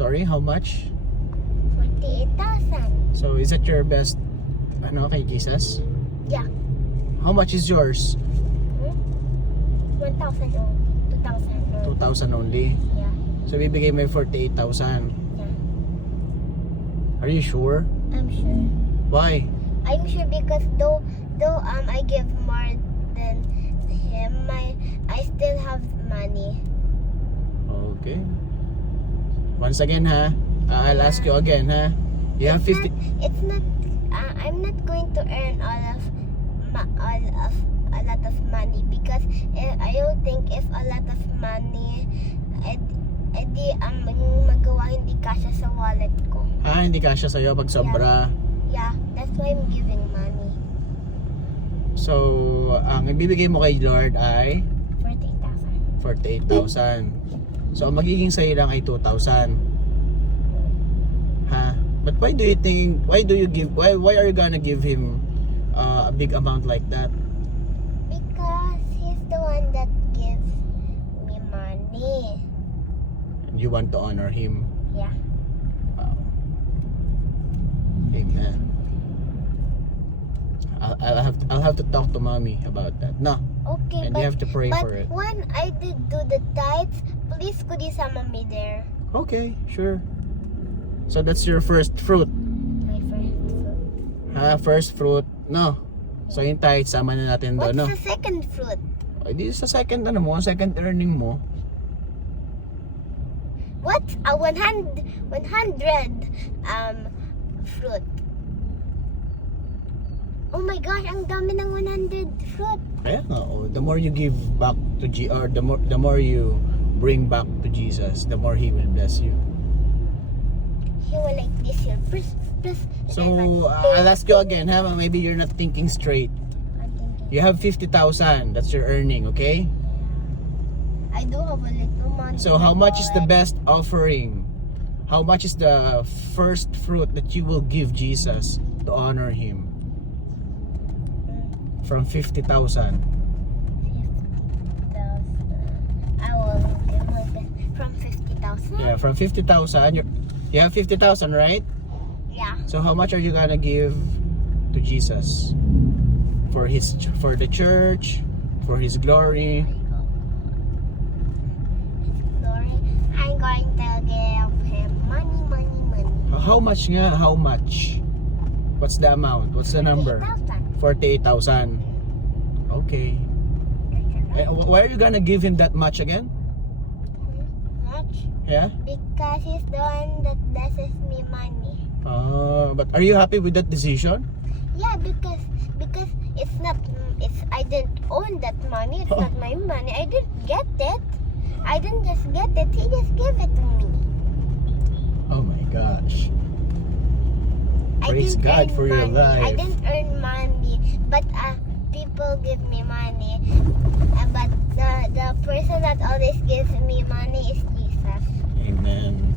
Sorry, how much? 48,000. So is that your best kay Jesus? Yeah. How much is yours? 1,000 or 2,000 or 2,000 only. yeah. So bibigay mo yung 48,000. Yeah. Are you sure? I'm sure. Why? I'm sure because though I give more than him, I still have money. Okay. Once again ha, I'll ask you again ha. You have 50. It's not. I'm not going to earn a lot of money because I don't think if a lot of money, edi ang magawa hindi kasya sa wallet ko. Hindi kasya sa'yo pag sobra. Yeah, that's why I'm giving money. So, ang ibibigay mo kay Lord ay 48,000. 48,000. So, ang magiging sa'yo lang ay 2,000. Ha? But why do you give, why are you gonna give him a big amount like that? Because he's the one that gives me money. And you want to honor him. Yeah. Wow. Amen. I'll have to talk to mommy about that. No. Okay, And you have to pray but for it. when I did do the tithes, please could you sama me there? Okay, sure. So that's your first fruit. My first fruit. First fruit. No. So yung tithe, sama na natin What's doon, no? the second fruit? Di sa second second earning mo. What's a 100 fruit? Oh my gosh, ang dami ng 100 fruit. Kaya nga, the more you give back to or the more you bring back to Jesus, the more He will bless you. He will like this here. Plus, So, I'll ask you again, maybe you're not thinking straight. I'm thinking, You have 50,000, that's your earning, okay? I do have a little money. So, how much is the best offering? How much is the first fruit that you will give Jesus to honor Him? From 50,000. 50,000. I will give my best from 50,000. Yeah, from 50,000. You have 50,000, right? Yeah. So how much are you gonna give to Jesus for the church, for His glory? Glory. I'm going to give him money. How much nga? How much? What's the amount? What's the number? 48,000. 48,000. Okay. Why are you gonna give him that much again? Much? Yeah. Because he's the one that blesses me money. But are you happy with that decision? Yeah, because it's not I didn't own that money. It's not my money. I didn't get it. I didn't just get it. He just gave it to me. Oh my gosh. Praise I didn't God earn for your money. I life. didn't earn money, but people give me money. But the person that always gives me money is Jesus. Amen.